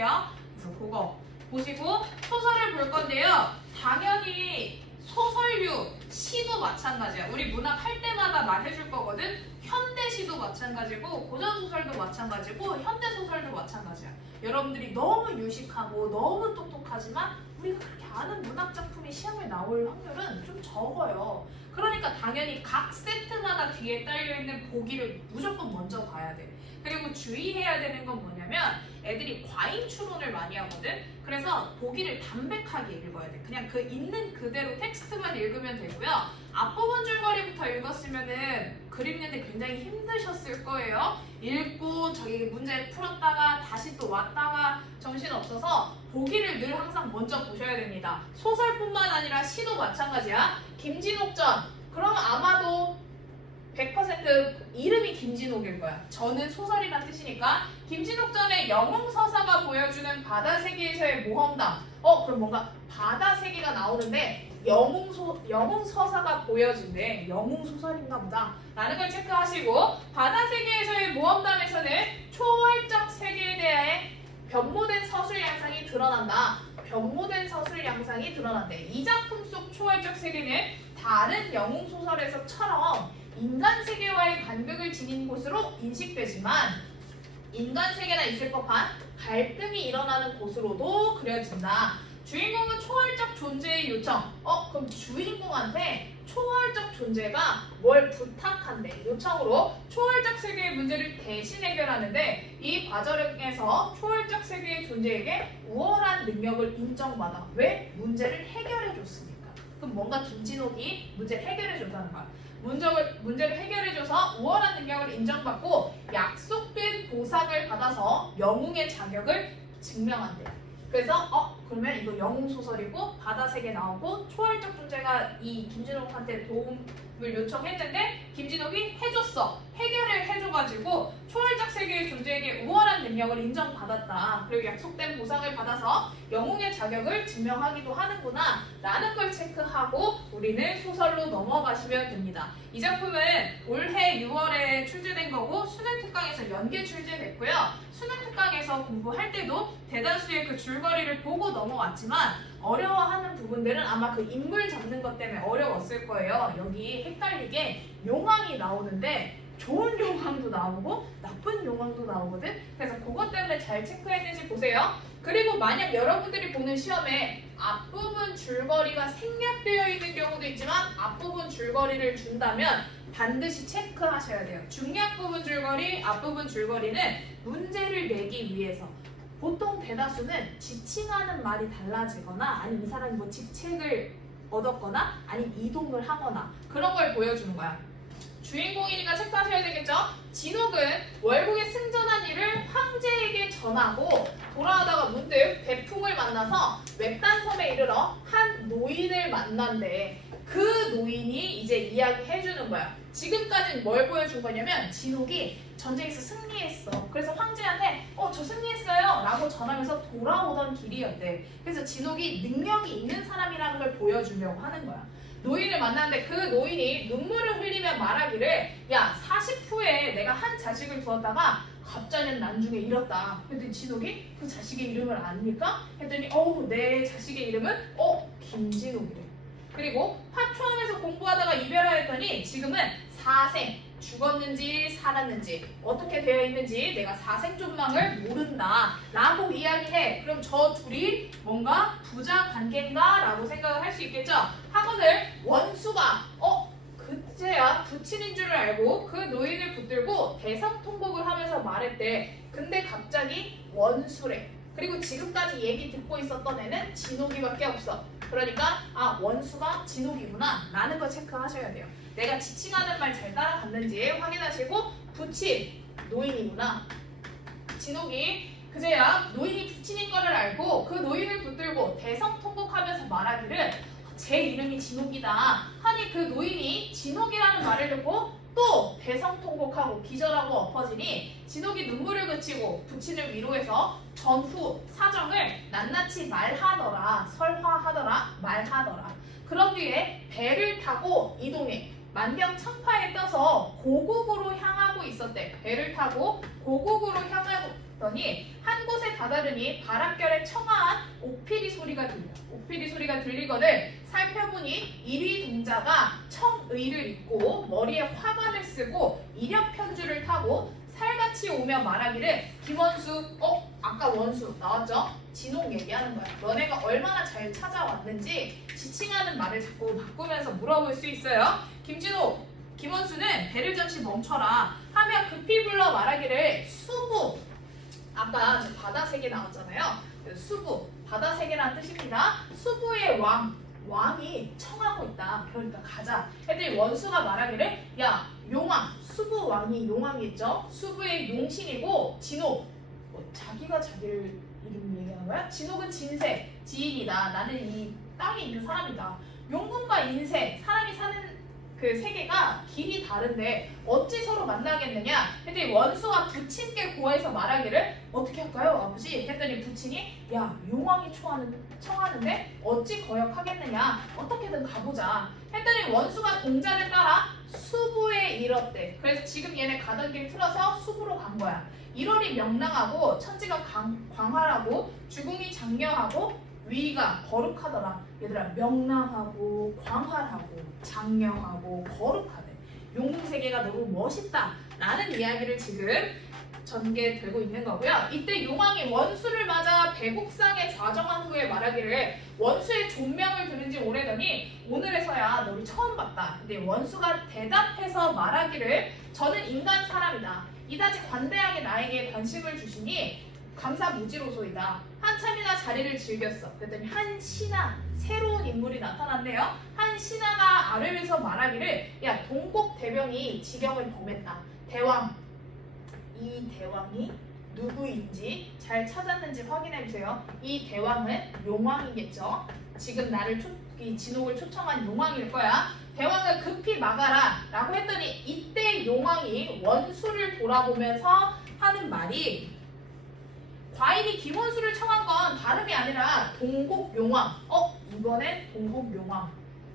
할게요. 그래서 그거 보시고 소설을 볼 건데요. 당연히 소설류, 시도 마찬가지야. 우리 문학 할 때마다 말해줄 거거든. 현대시도 마찬가지고 고전소설도 마찬가지고 현대소설도 마찬가지야. 여러분들이 너무 유식하고 너무 똑똑하지만 우리가 그렇게 아는 문학작품이 시험에 나올 확률은 좀 적어요. 그러니까 당연히 각 세트마다 뒤에 딸려있는 보기를 무조건 먼저 봐야 돼. 그리고 주의해야 되는 건 뭐냐면 애들이 과잉 추론을 많이 하거든. 그래서 보기를 담백하게 읽어야 돼. 그냥 그 있는 그대로 텍스트만 읽으면 되고요. 앞부분 줄거리부터 읽었으면은 그리는데 굉장히 힘드셨을 거예요. 읽고 저기 문제 풀었다가 다시 또 왔다가 정신없어서 보기를 늘 항상 먼저 보셔야 됩니다. 소설뿐만 아니라 시도 마찬가지야. 김진옥전. 그럼 아마도 100% 이름이 김진옥일 거야. 저는 소설이란 뜻이니까 김진옥전의 영웅서사가 보여주는 바다세계에서의 모험담. 그럼 뭔가 바다세계가 나오는데 영웅서사가 보여진대. 영웅소설인가 보다 라는 걸 체크하시고 바다세계에서의 모험담에서는 초월적 세계에 대해 변모된 서술 양상이 드러난다. 변모된 서술 양상이 드러난대. 이 작품 속 초월적 세계는 다른 영웅소설에서처럼 인간 세계와의 간극을 지닌 곳으로 인식되지만 인간 세계나 있을 법한 갈등이 일어나는 곳으로도 그려진다. 주인공은 초월적 존재의 요청. 그럼 주인공한테 초월적 존재가 뭘 부탁한대. 요청으로 초월적 세계의 문제를 대신 해결하는데 이 과정에서 초월적 세계의 존재에게 우월한 능력을 인정받아. 왜? 문제를 해결해줬으니까. 그럼 뭔가 김진옥이 문제를 해결해줬다는 거야. 문제를 해결해줘서 우월한 능력을 인정받고 약속된 보상을 받아서 영웅의 자격을 증명한대. 그래서 그러면 이거 영웅소설이고 바다세계 나오고 초월적 존재가 이 김진옥한테 도움을 요청했는데 김진옥이 해줬어. 해결을 해줘가지고 초월적 세계의 존재에게 우월한 능력을 인정받았다. 그리고 약속된 보상을 받아서 영웅의 자격을 증명하기도 하는구나 라는 걸 체크하고 우리는 소설로 넘어가시면 됩니다. 이 작품은 올해 6월에 출제된 거고 수능특강에서 연계 출제됐고요. 수능특강에서 공부할 때도 대다수의 그 줄거리를 보고 넘어왔지만 어려워하는 부분들은 아마 그 인물 잡는 것 때문에 어려웠을 거예요. 여기 헷갈리게 용왕이 나오는데 좋은 용왕도 나오고 나쁜 용왕도 나오거든. 그래서 그것 때문에 잘 체크했는지 보세요. 그리고 만약 여러분들이 보는 시험에 앞부분 줄거리가 생략되어 있는 경우도 있지만 앞부분 줄거리를 준다면 반드시 체크하셔야 돼요. 중요한 부분 줄거리, 앞부분 줄거리는 문제를 내기 위해서. 보통 대다수는 지칭하는 말이 달라지거나 아니면 이 사람이 뭐 직책을 얻었거나 아니면 이동을 하거나 그런 걸 보여주는 거야. 주인공이니까 체크하셔야 되겠죠? 진옥은 월국에 승전한 일을 황제에게 전하고 돌아오다가 문득 배풍을 만나서 웹단섬에 이르러 한 노인을 만난대. 그 노인이 이제 이야기해주는 거야. 지금까지는 뭘 보여준 거냐면 진옥이 전쟁에서 승리했어. 그래서 황제한테 저 승리했어요 라고 전하면서 돌아오던 길이었대. 그래서 진옥이 능력이 있는 사람이라는 걸 보여주려고 하는 거야. 노인을 만났는데 그 노인이 눈물을 흘리며 말하기를 야 40후에 내가 한 자식을 두었다가 갑자기 난중에 잃었다. 그랬더니 진옥이 그 자식의 이름을 압니까? 했더니 내 자식의 이름은 김진옥이래. 그리고 화초함에서 공부하다가 이별하였더니 지금은 사생, 죽었는지 살았는지 어떻게 되어 있는지 내가 사생존망을 모른다 라고 이야기해. 그럼 저 둘이 뭔가 부자 관계인가? 라고 생각을 할 수 있겠죠. 하거늘 원수가 그제야 부친인 줄을 알고 그 노인을 붙들고 대성통곡을 하면서 말했대. 근데 갑자기 원수래. 그리고 지금까지 얘기 듣고 있었던 애는 진옥이밖에 없어. 그러니까 원수가 진옥이구나 라는 거 체크하셔야 돼요. 내가 지칭하는 말 잘 따라갔는지 확인하시고 부친 노인이구나. 진옥이 그제야 노인이 부친인 거를 알고 그 노인을 붙들고 대성통곡하면서 말하기를 제 이름이 진옥이다 하니 그 노인이 진옥이라는 말을 듣고 또 대성통곡하고 기절하고 엎어지니 진옥이 눈물을 그치고 부친을 위로해서 전후 사정을 낱낱이 말하더라. 설화하더라. 말하더라. 그런 뒤에 배를 타고 이동해 만경창파에 떠서 고국으로 향하고 있었대. 배를 타고 고국으로 더니 한 곳에 다다르니 바람결에 청아한 옥피리 소리가 들려. 옥피리 소리가 들리거늘 살펴보니 일위 동자가 청의를 입고 머리에 화관을 쓰고 이력편주를 타고 살같이 오며 말하기를 김원수, 아까 원수 나왔죠? 진옥 얘기하는 거야. 너네가 얼마나 잘 찾아왔는지 지칭하는 말을 자꾸 바꾸면서 물어볼 수 있어요. 김진옥, 김원수는 배를 잠시 멈춰라 하며 급히 불러 말하기를 수부, 아까 바다세계 나왔잖아요. 수부, 바다세계라는 뜻입니다. 수부의 왕이 청하고 있다. 그러니까 가자. 애들이 원수가 말하기를 야 용왕, 수부 왕이 용왕이겠죠. 수부의 용신이고 진옥, 자기가 자기를 이름 얘기하는 거야? 진옥은 진세, 지인이다. 나는 이 땅에 있는 사람이다. 용궁과 인세, 사람이 사는 그 세계가 길이 다른데 어찌 서로 만나겠느냐? 했더니 원수가 부친께 고해서 말하기를 어떻게 할까요, 아버지? 했더니 부친이 야 용왕이 청하는데 어찌 거역하겠느냐? 어떻게든 가보자. 했더니 원수가 동자를 따라 수부에 이뤘대. 그래서 지금 얘네 가던 길 틀어서 수부로 간 거야. 1월이 명랑하고 천지가 광활하고 주궁이 장려하고 위가 거룩하더라. 얘들아, 명랑하고 광활하고 장려하고 거룩하대. 용궁세계가 너무 멋있다 라는 이야기를 지금 전개되고 있는 거고요. 이때 용왕이 원수를 맞아 배국상에 좌정한 후에 말하기를 원수의 존명을 들은 지 오래더니 오늘에서야 너를 처음 봤다. 근데 원수가 대답해서 말하기를 저는 인간 사람이다. 이다지 관대하게 나에게 관심을 주시니 감사무지로소이다. 한참이나 자리를 즐겼어. 그랬더니 한 신하, 새로운 인물이 나타났네요. 한 신하가 아뢰면서 말하기를 야 동국대병이 지경을 범했다. 대왕, 이 대왕이 누구인지 잘 찾았는지 확인해주세요. 이 대왕은 용왕이겠죠. 지금 이 진옥을 초청한 용왕일 거야. 대왕은 급히 막아라 라고 했더니 이때 용왕이 원수를 돌아보면서 하는 말이 과인이 김원수를 청한 건 다름이 아니라 동국용왕. 이번엔 동국용왕.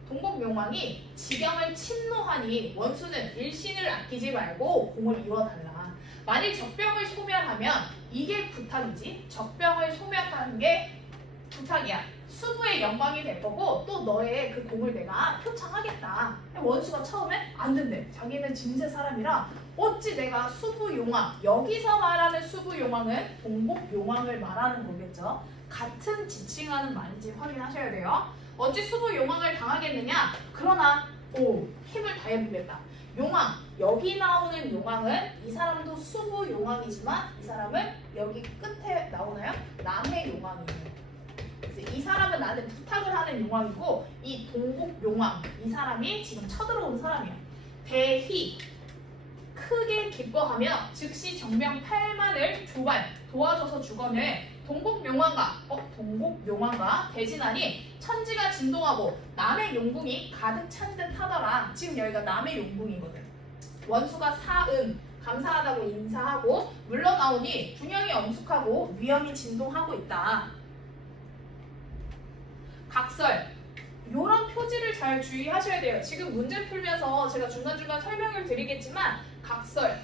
동국용왕이 지경을 침노하니 원수는 일신을 아끼지 말고 공을 이뤄달라. 만일 적병을 소멸하면 이게 부탁이지. 적병을 소멸하는 게 부탁이야. 수부의 영광이 될 거고 또 너의 그 공을 내가 표창하겠다. 원수가 처음에 안 된대. 자기는 진세 사람이라 어찌 내가 수부용왕, 여기서 말하는 수부용왕은 동국용왕을 말하는 거겠죠. 같은 지칭하는 말인지 확인하셔야 돼요. 어찌 수부용왕을 당하겠느냐? 그러나 힘을 다해보겠다. 용왕, 여기 나오는 용왕은 이 사람도 수부용왕이지만 이 사람은 여기 끝에 나오나요? 남의 용왕이에요. 이 사람은 나한테 부탁을 하는 용왕이고 이 동국용왕, 이 사람이 지금 쳐들어온 사람이야. 대희, 크게 기뻐하며 즉시 정명 8만을 도와줘서 주거늘 동국용왕과 대진하니 천지가 진동하고 남의 용궁이 가득 찬 듯 하더라. 지금 여기가 남의 용궁이거든. 원수가 사응, 감사하다고 인사하고 물러나오니 중형이 엄숙하고 위험이 진동하고 있다. 각설, 이런 표지를 잘 주의하셔야 돼요. 지금 문제 풀면서 제가 중간중간 설명을 드리겠지만 각설,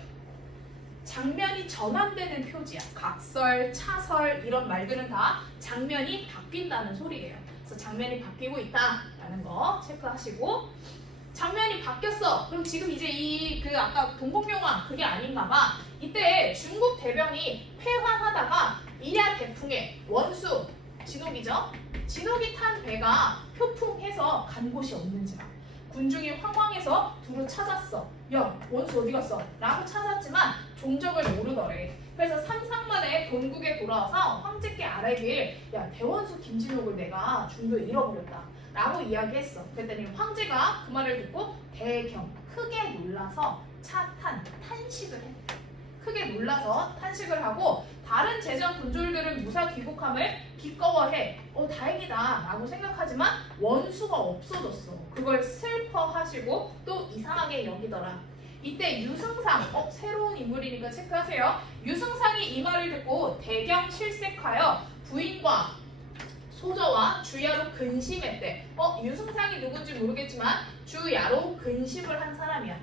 장면이 전환되는 표지야. 각설, 차설 이런 말들은 다 장면이 바뀐다는 소리예요. 그래서 장면이 바뀌고 있다라는 거 체크하시고 장면이 바뀌었어. 그럼 지금 이제 아까 동국용왕 그게 아닌가 봐. 이때 중국 대병이 패환하다가 이랴 대풍에 원수, 진옥이죠. 진옥이 탄 배가 표풍해서 간 곳이 없는지라 군중이 황황해서 두루 찾았어. 야 원수 어디 갔어? 라고 찾았지만 종적을 모르더래. 그래서 3상 만에 본국에 돌아와서 황제께 아뢰길 야 대원수 김진옥을 내가 중도에 잃어버렸다 라고 이야기했어. 그랬더니 황제가 그 말을 듣고 대경, 크게 놀라서 탄식을 했대. 크게 놀라서 탄식을 하고 다른 제전 군졸들은 무사 귀국함을 기꺼워해. 다행이다 라고 생각하지만 원수가 없어졌어. 그걸 슬퍼하시고 또 이상하게 여기더라. 이때 유승상, 새로운 인물이니까 체크하세요. 유승상이 이 말을 듣고 대경 실색하여 부인과 소저와 주야로 근심했대. 유승상이 누군지 모르겠지만 주야로 근심을 한 사람이야.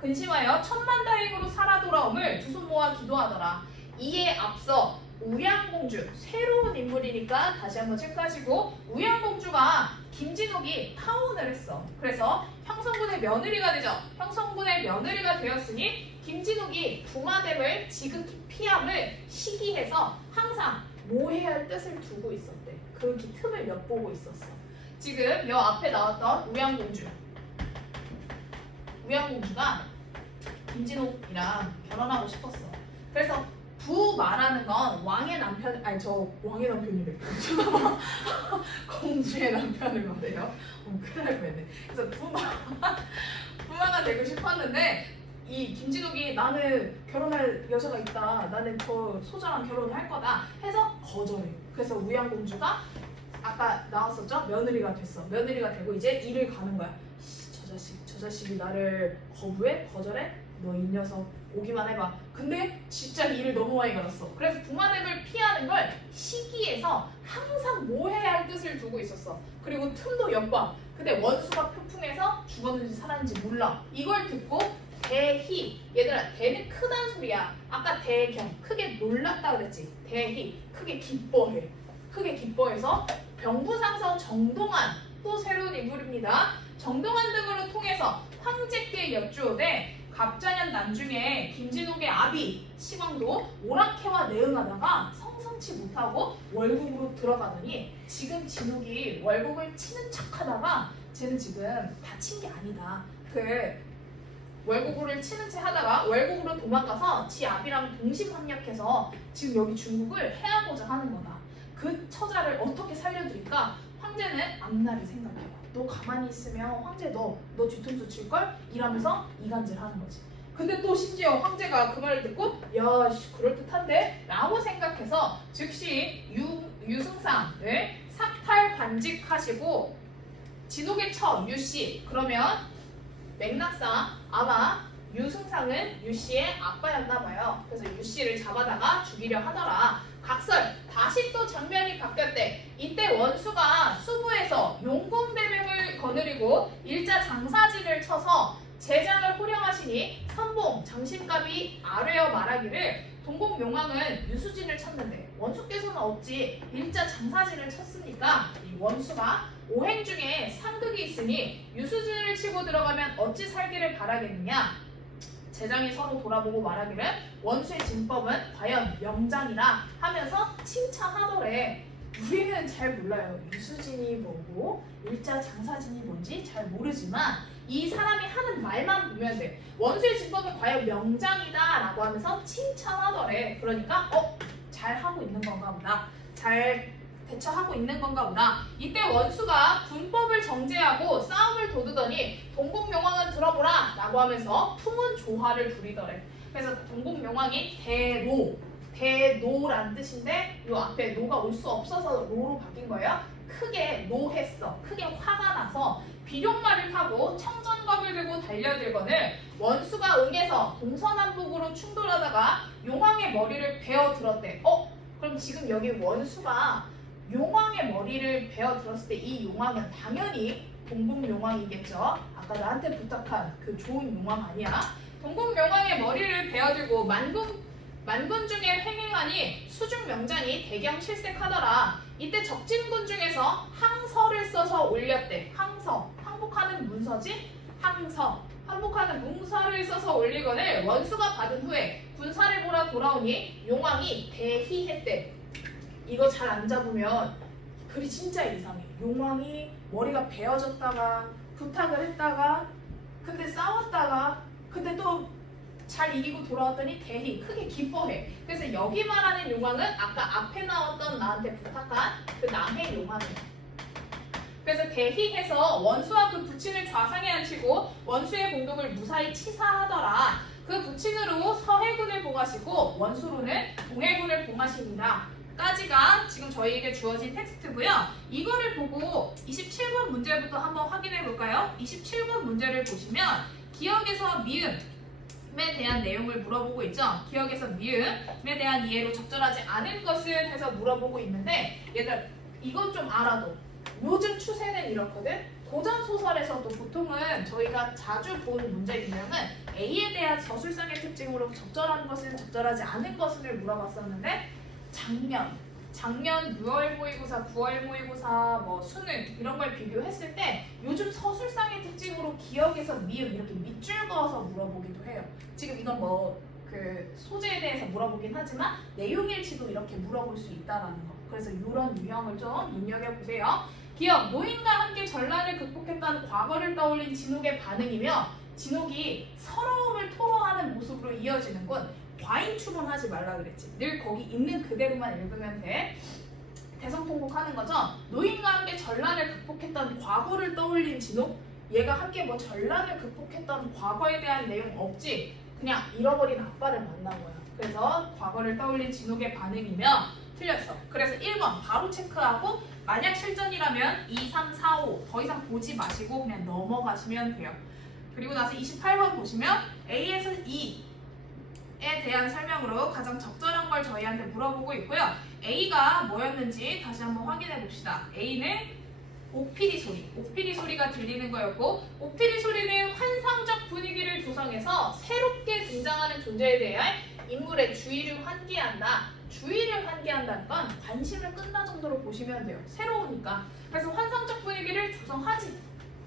근심하여 천만다행으로 살아 돌아옴을 두 손 모아 기도하더라. 이에 앞서 우양공주, 새로운 인물이니까 다시 한번 체크하시고, 우양공주가 김진욱이 파혼을 했어. 그래서 형성군의 며느리가 되죠. 형성군의 며느리가 되었으니 김진욱이 부마댐을 지극히 피함을 시기해서 항상 모해할 뜻을 두고 있었대. 그 틈을 엿보고 있었어. 지금 여 앞에 나왔던 우양공주가 김진욱이랑 결혼하고 싶었어. 그래서 부마라는 건 왕의 남편, 아니 저 왕의 남편이래. 공주의 남편을 말해요. 큰일 날 뻔했네. 그래서 부마가 되고 싶었는데 이 김진욱이 나는 결혼할 여자가 있다. 나는 저 소자랑 결혼을 할 거다. 해서 거절해. 그래서 우양공주가 아까 나왔었죠? 며느리가 됐어. 며느리가 되고 이제 일을 가는 거야. 저 자식이 나를 거절해? 너 이 녀석 오기만 해봐. 근데 진짜 일을 너무 많이 받았어. 그래서 부마댐을 피하는 걸 시기해서 항상 모해할 뜻을 두고 있었어. 그리고 틈도 엿봐. 근데 원수가 표풍해서 죽었는지 살았는지 몰라. 이걸 듣고 대희, 얘들아 대는 크단 소리야. 아까 대경, 크게 놀랐다 그랬지. 대희, 크게 기뻐해. 크게 기뻐해서 병부상서 정동환, 또 새로운 인물입니다. 정동환 등으로 통해서 황제께 여쭈오되 갑자년 난중에 김진욱의 아비 시광도 오락해와 내응하다가 성성치 못하고 월국으로 들어가더니 지금 진욱이 월국을 치는 척하다가 쟤는 지금 다친 게 아니다. 월국으로 치는 채 하다가 월국으로 도망가서 지 아비랑 동심합력해서 지금 여기 중국을 해하고자 하는 거다. 그 처자를 어떻게 살려드릴까? 황제는 앞날을 생각해봐. 너 가만히 있으면 황제 너 뒤통수 칠걸? 이러면서 이간질하는 거지. 근데 또 심지어 황제가 그 말을 듣고 야 그럴듯한데? 라고 생각해서 즉시 유승상을 삭탈반직하시고 진욱의 처 유씨, 그러면 맥락상 아마 유승상은 유씨의 아빠였나 봐요. 그래서 유씨를 잡아다가 죽이려 하더라. 각설 다시 또 장면이 바뀌었대. 이때 원수가 수부에서 용공대명을 거느리고 일자 장사진을 쳐서 제장을 호령하시니 선봉 장신갑이 아뢰어 말하기를 동공용왕은 유수진을 쳤는데 원수께서는 어찌 일자 장사진을 쳤습니까? 이 원수가 오행 중에 상극이 있으니 유수진을 치고 들어가면 어찌 살기를 바라겠느냐? 제장이 서로 돌아보고 말하기를 원수의 진법은 과연 명장이라 하면서 칭찬하더래. 우리는 잘 몰라요. 유수진이 뭐고 일자 장사진이 뭔지 잘 모르지만 이 사람이 하는 말만 보면 돼. 원수의 진법은 과연 명장이다 라고 하면서 칭찬하더래. 그러니까 잘하고 있는 건가 보다. 잘 대처하고 있는 건가 보다. 이때 원수가 군법을 정제하고 싸움을 돋우더니 동공명왕은 들어보라 라고 하면서 풍운 조화를 부리더래. 그래서 동공명왕이 대노란 뜻인데 이 앞에 노가 올 수 없어서 로로 바뀐 거예요. 크게 노했어. 크게 화가 나서 비룡말을 타고 청전갑을 들고 달려들거늘 원수가 응해서 동서남북으로 충돌하다가 용왕의 머리를 베어 들었대. 그럼 지금 여기 원수가 용왕의 머리를 베어 들었을 때 이 용왕은 당연히 동공용왕이겠죠. 아까 나한테 부탁한 그 좋은 용왕 아니야. 동공용왕의 머리를 베어들고 만군 중에 횡행하니 수중명장이 대경 칠색하더라. 이때 적진군 중에서 항서를 써서 올렸대. 항서, 항복하는 문서지? 항서, 항복하는 문서를 써서 올리거늘 원수가 받은 후에 군사를 보러 돌아오니 용왕이 대희했대. 이거 잘 안 잡으면 글이 진짜 이상해. 용왕이 머리가 베어졌다가 부탁을 했다가 근데 싸웠다가 근데 또 잘 이기고 돌아왔더니 대희 크게 기뻐해. 그래서 여기 말하는 용왕은 아까 앞에 나왔던 나한테 부탁한 그 남의 용왕이야. 그래서 대희해서 원수와 그 부친을 좌상에 앉히고 원수의 공동을 무사히 치사하더라. 그 부친으로 서해군을 봉하시고 원수로는 동해군을 봉하십니다. 까지가 지금 저희에게 주어진 텍스트고요. 이거를 보고 27번 문제부터 한번 확인해 볼까요? 27번 문제를 보시면 기억에서 미음에 대한 내용을 물어보고 있죠. 기억에서 미음에 대한 이해로 적절하지 않은 것을 해서 물어보고 있는데 얘들아 이건 좀 알아둬. 요즘 추세는 이렇거든. 고전 소설에서도 보통은 저희가 자주 본 문제 유형은 A에 대한 저술상의 특징으로 적절한 것은 적절하지 않은 것을 물어봤었는데 작년 6월 모의고사, 9월 모의고사, 뭐 수능 이런 걸 비교했을 때 요즘 서술상의 특징으로 기억에서 미음 이렇게 밑줄 그어서 물어보기도 해요. 지금 이건 뭐 그 소재에 대해서 물어보긴 하지만 내용일치도 이렇게 물어볼 수 있다라는 거. 그래서 이런 유형을 좀 눈여겨보세요. 기억, 노인과 함께 전란을 극복했다는 과거를 떠올린 진욱의 반응이며 진욱이 서러움을 토로하는 모습으로 이어지는 건 과잉 추론하지 말라 그랬지. 늘 거기 있는 그대로만 읽으면 돼. 대성통곡하는 거죠. 노인과 함께 전란을 극복했던 과거를 떠올린 진욱. 얘가 함께 뭐 전란을 극복했던 과거에 대한 내용 없지. 그냥 잃어버린 아빠를 만난 거야. 그래서 과거를 떠올린 진욱의 반응이며 틀렸어. 그래서 1번 바로 체크하고 만약 실전이라면 2, 3, 4, 5 더 이상 보지 마시고 그냥 넘어가시면 돼요. 그리고 나서 28번 보시면 A에서 E에 대한 설명으로 가장 적절한 걸 저희한테 물어보고 있고요. A가 뭐였는지 다시 한번 확인해 봅시다. A는 옥피리 소리가 들리는 거였고, 옥피리 소리는 환상적 분위기를 조성해서 새롭게 등장하는 존재에 대한 인물의 주의를 환기한다. 주의를 환기한다는 건 관심을 끈다 정도로 보시면 돼요. 새로우니까. 그래서 환상적 분위기를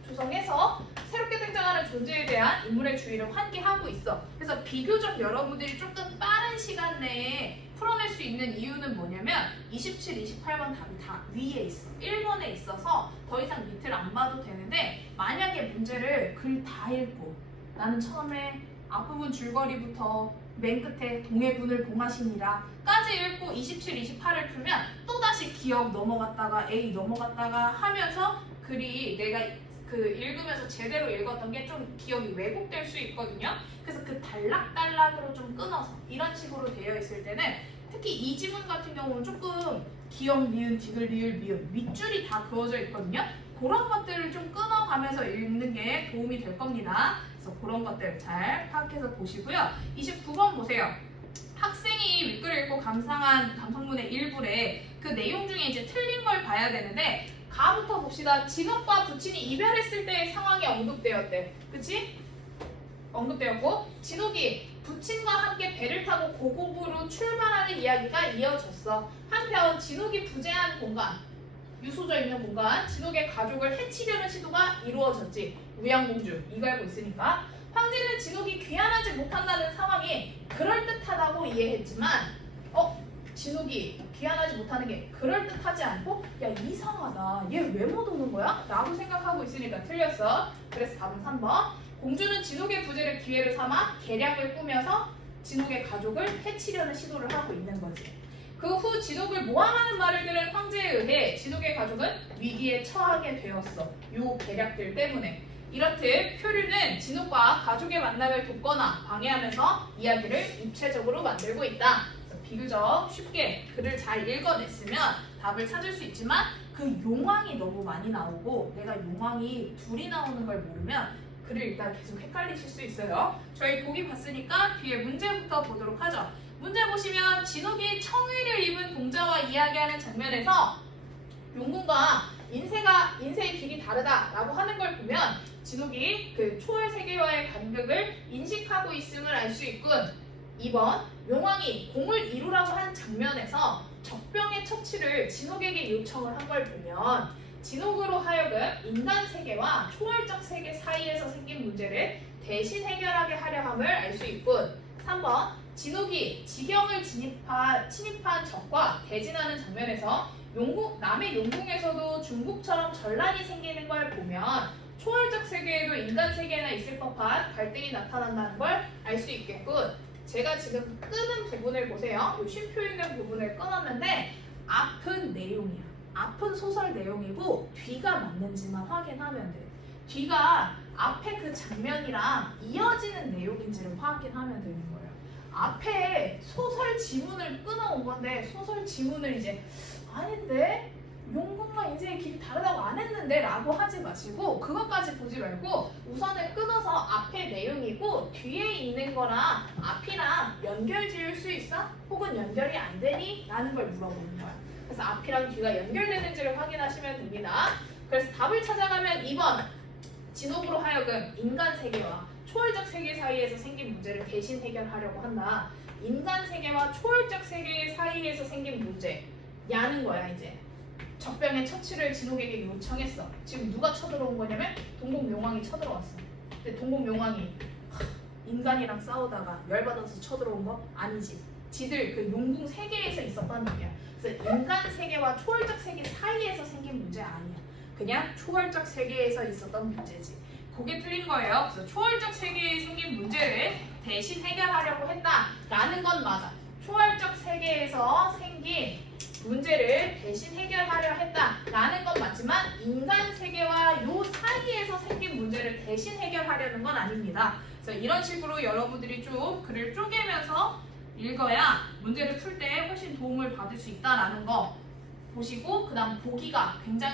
조성해서 새롭게 등장하는 존재에 대한 인물의 주의를 환기하고 있어. 그래서 비교적 여러분들이 조금 빠른 시간 내에 풀어낼 수 있는 이유는 뭐냐면 27, 28번 답이 다 위에 있어. 1번에 있어서 더 이상 밑을 안 봐도 되는데 만약에 문제를 글 다 읽고 나는 처음에 앞부분 줄거리부터 맨 끝에 동해군을 봉하시니라 까지 읽고 27, 28을 풀면 또다시 기억 넘어갔다가 A 넘어갔다가 하면서 글이 내가 그 읽으면서 제대로 읽었던 게 좀 기억이 왜곡될 수 있거든요. 그래서 그 단락단락으로 좀 끊어서 이런 식으로 되어 있을 때는 특히 이 지문 같은 경우는 조금 기억, 니은, 디귿, 리을, 미음 밑줄이 다 그어져 있거든요. 그런 것들을 좀 끊어가면서 읽는 게 도움이 될 겁니다. 그래서 그런 것들 잘 파악해서 보시고요. 29번 보세요. 학생이 윗글을 읽고 감상한 감상문의 일부에 그 내용 중에 이제 틀린 걸 봐야 되는데 가부터 봅시다. 진욱과 부친이 이별했을 때의 상황이 언급되었대. 그치? 언급되었고 진욱이 부친과 함께 배를 타고 고국으로 출발하는 이야기가 이어졌어. 한편 진욱이 부재한 공간, 유소져 있는 공간, 진욱의 가족을 해치려는 시도가 이루어졌지. 우양공주, 이거 알고 있으니까. 황제는 진욱이 귀환하지 못한다는 상황이 그럴듯하다고 이해했지만 진욱이 귀환하지 못하는 게 그럴듯하지 않고 야 이상하다. 얘 왜 못 오는 거야? 라고 생각하고 있으니까 틀렸어. 그래서 답은 3번. 공주는 진욱의 부재를 기회로 삼아 계략을 꾸며서 진욱의 가족을 해치려는 시도를 하고 있는 거지. 그 후 진욱을 모함하는 말을 들은 황제에 의해 진욱의 가족은 위기에 처하게 되었어. 요 계략들 때문에. 이렇듯 표류는 진욱과 가족의 만남을 돕거나 방해하면서 이야기를 입체적으로 만들고 있다. 비교적 쉽게 글을 잘 읽어냈으면 답을 찾을 수 있지만 그 용왕이 너무 많이 나오고 내가 용왕이 둘이 나오는 걸 모르면 글을 일단 계속 헷갈리실 수 있어요. 저희 보기 봤으니까 뒤에 문제부터 보도록 하죠. 문제 보시면 진욱이 청의를 입은 공자와 이야기하는 장면에서 용궁과 인생의 길이 다르다라고 하는 걸 보면 진욱이 그 초월 세계와의 간극을 인식하고 있음을 알 수 있군. 2번 용왕이 공을 이루라고 한 장면에서 적병의 처치를 진욱에게 요청을 한 걸 보면 진욱으로 하여금 인간 세계와 초월적 세계 사이에서 생긴 문제를 대신 해결하게 하려 함을 알 수 있군. 3번 진욱이 지경을 침입한 적과 대진하는 장면에서 남의 용궁에서도 중국처럼 전란이 생기는 걸 보면 초월적 세계에도 인간 세계나 있을 법한 갈등이 나타난다는 걸 알 수 있겠군. 제가 지금 끄는 부분을 보세요. 이 쉼표 있는 부분을 끊었는데 앞은 내용이야. 앞은 소설 내용이고 뒤가 맞는지만 확인하면 돼. 뒤가 앞에 그 장면이랑 이어지는 내용인지를 확인하면 되는 거예요. 앞에 소설 지문을 끊어온 건데 소설 지문을 이제 아닌데 용궁과 인생의 길이 다르다고 안 했는데 라고 하지 마시고 그것까지 보지 말고 우선은 끊어서 앞에 내용이고 뒤에 있는 거랑 앞이랑 연결 지을 수 있어? 혹은 연결이 안 되니? 라는 걸 물어보는 거야. 그래서 앞이랑 뒤가 연결되는지를 확인하시면 됩니다. 그래서 답을 찾아가면 2번 진옥으로 하여금 인간 세계와 초월적 세계 사이에서 생긴 문제를 대신 해결하려고 한다. 인간 세계와 초월적 세계 사이에서 생긴 문제냐는 거야. 이제 적병의 처치를 진옥에게 요청했어. 지금 누가 쳐들어온 거냐면 동공용왕이 쳐들어왔어. 근데 동공용왕이 인간이랑 싸우다가 열받아서 쳐들어온 거 아니지. 지들 그 용궁 세계에서 있었단 말이야. 그래서 인간 세계와 초월적 세계 사이에서 생긴 문제 아니야. 그냥 초월적 세계에서 있었던 문제지. 그게 틀린 거예요. 그래서 초월적 세계에 생긴 문제를 대신 해결하려고 했다라는 건 맞아. 초월적 세계에서 생긴 문제를 대신 해결하려 했다라는 건 맞지만 인간 세계와 요 사이에서 생긴 문제를 대신 해결하려는 건 아닙니다. 그래서 이런 식으로 여러분들이 좀 글을 쪼개면서 읽어야 문제를 풀 때 훨씬 도움을 받을 수 있다라는 거 보시고, 그 다음 보기가 굉장히